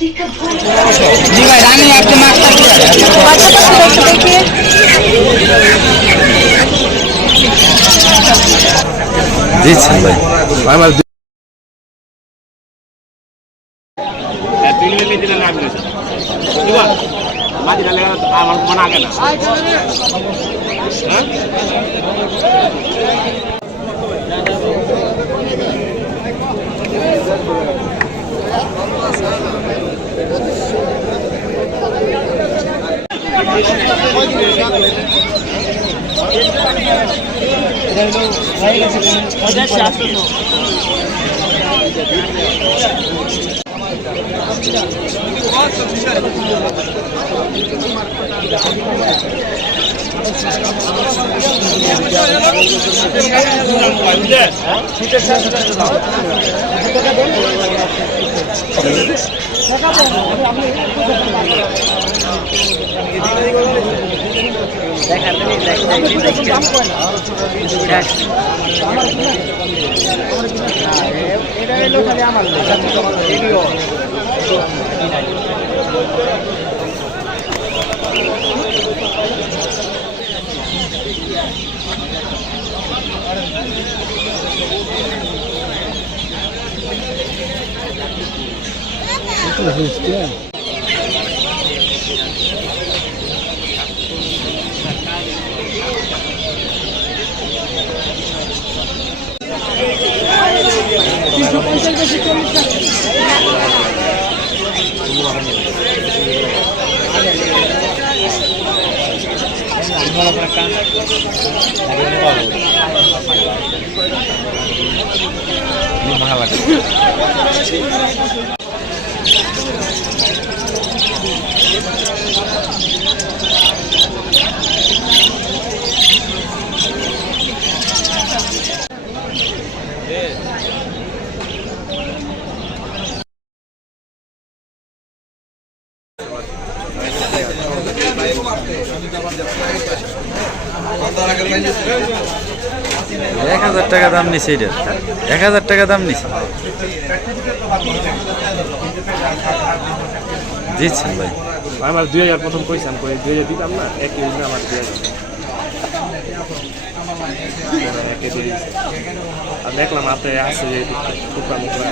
জি ভাই রানি একদম দিচ্ছেন ভাই আমার আমার মনে আগে না টাকা দাম নিছে এটা 1000 টাকা দাম নিছে দিচ্ছেন ভাই আমার 2000 প্রথম কইছিলাম কই 2000 দিতাম না এক কেজি আমার 2000 আর দেখলাম আপনি আছে যে টুকরা মুকরা